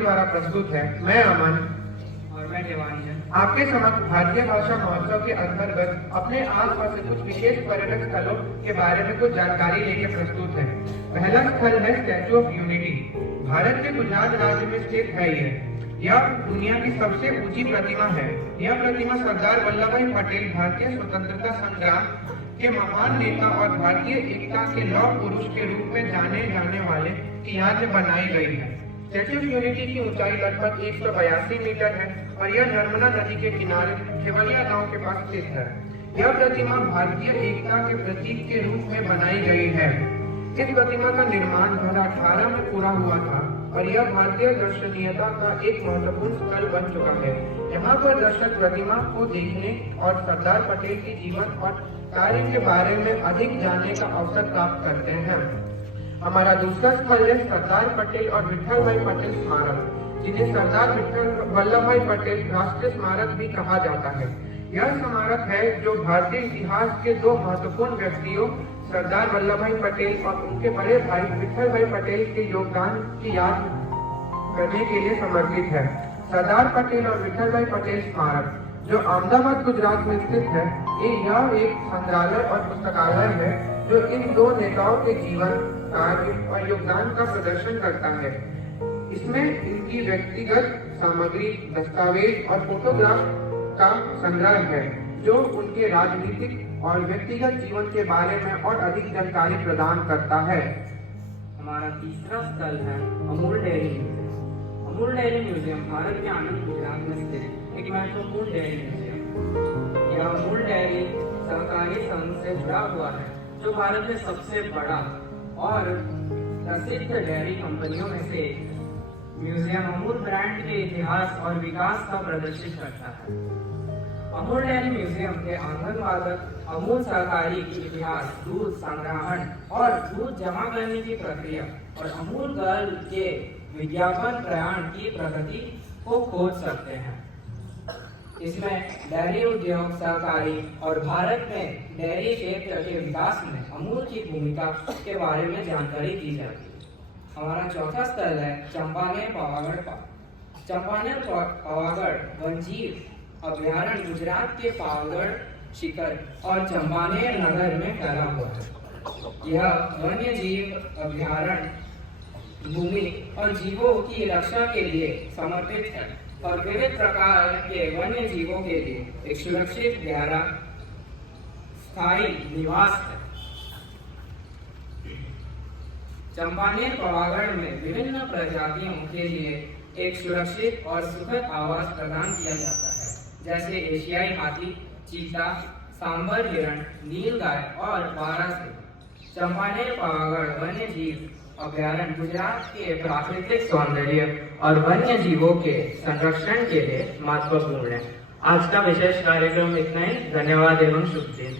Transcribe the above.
द्वारा प्रस्तुत है। मैं अमन और मैं देवांजन आपके समक्ष भारतीय भाषा महोत्सव के अंतर्गत अपने आसपास से कुछ विशेष पर्यटक स्थलों के बारे में कुछ जानकारी लेकर प्रस्तुत है। पहला स्थल है स्टैचू ऑफ यूनिटी। भारत के गुजरात राज्य में स्थित है। यह दुनिया की सबसे ऊंची प्रतिमा है। यह प्रतिमा सरदार वल्लभ भाई पटेल भारतीय स्वतंत्रता संग्राम के महान नेता और भारतीय एकता के लौह पुरुष के रूप में जाने जाने वाले की याद में बनाई गई है। स्टैचू ऑफ यूनिटी की ऊंचाई लगभग 182 मीटर है और यह नर्मदा नदी के किनारे खेवलिया गांव के पास स्थित है। यह प्रतिमा भारतीय एकता के प्रतीक के रूप में बनाई गई है। इस प्रतिमा का निर्माण 2018 में पूरा हुआ था और यह भारतीय दर्शनीयता का एक महत्वपूर्ण स्थल बन चुका है। यहाँ पर दर्शक प्रतिमा को देखने और सरदार पटेल के जीवन और कार्य के बारे में अधिक जानने का अवसर प्राप्त करते हैं। हमारा दूसरा स्थल है सरदार पटेल और विठल भाई पटेल स्मारक, जिन्हें सरदार वल्लभ भाई पटेल राष्ट्रीय स्मारक भी कहा जाता है। यह स्मारक है जो भारतीय इतिहास के दो महत्वपूर्ण व्यक्तियों सरदार वल्लभ भाई पटेल और उनके बड़े भाई विठल भाई पटेल के योगदान की याद करने के लिए समर्पित है। सरदार पटेल और विठल भाई पटेल स्मारक जो अहमदाबाद गुजरात में स्थित है, यह एक संग्रहालय और पुस्तकालय है जो इन दो नेताओं के जीवन, कार्य और योगदान का प्रदर्शन करता है। इसमें इनकी व्यक्तिगत सामग्री, दस्तावेज और फोटोग्राफ का संग्रह है जो उनके राजनीतिक और व्यक्तिगत जीवन के बारे में और अधिक जानकारी प्रदान करता है। हमारा तीसरा स्थल है Amul dairy museum. Amul dairy museum Bharat के आनंद गुजरात में स्थित एक महत्वपूर्ण डेयरी म्यूजियम। यह अमूल डेयरी सहकारी संघ से जुड़ा हुआ है जो भारत में सबसे बड़ा और प्रसिद्ध डेयरी कंपनियों में से एक है। म्यूजियम अमूल ब्रांड के इतिहास और विकास का प्रदर्शित करता है। अमूल डेयरी म्यूजियम के आंगनवाड़क अमूल सहकारी की इतिहास, दूध संग्रहण और दूध जमा करने की प्रक्रिया और अमूल गर्ल के विज्ञापन प्रयाण की प्रगति को खोज सकते हैं। इसमें डेयरी उद्योग, सहकारी और भारत में डेयरी क्षेत्र के विकास में अमूल की भूमिका के बारे में जानकारी दी जाती है। हमारा चौथा स्थल है चंपानेर पावागढ़ पार्क। चंपानेर पावागढ़ वन्यजीव अभ्यारण्य गुजरात के पावागढ़ शिखर और चंपानेर नगर में फैला हुआ है। यह वन्य जीव अभ्यारण्य भूमि और जीवों की रक्षा के लिए समर्पित है और विविध प्रकार के वन्य जीवों के लिए एक सुरक्षित गहरा स्थायी निवास है। चंपानेर पावागढ़ में विभिन्न प्रजातियों के लिए एक सुरक्षित और सुखद आवास प्रदान किया जाता है, जैसे एशियाई हाथी, चीता, सांबर हिरण, नीलगाय और बारहसिंह। चंपानेर पावागढ़ वन्य जीव अभ्यारण्य गुजरात के प्राकृतिक सौंदर्य और वन्य जीवों के संरक्षण के लिए महत्वपूर्ण है। आज का विशेष कार्यक्रम इतना ही। धन्यवाद एवं शुभ दिन।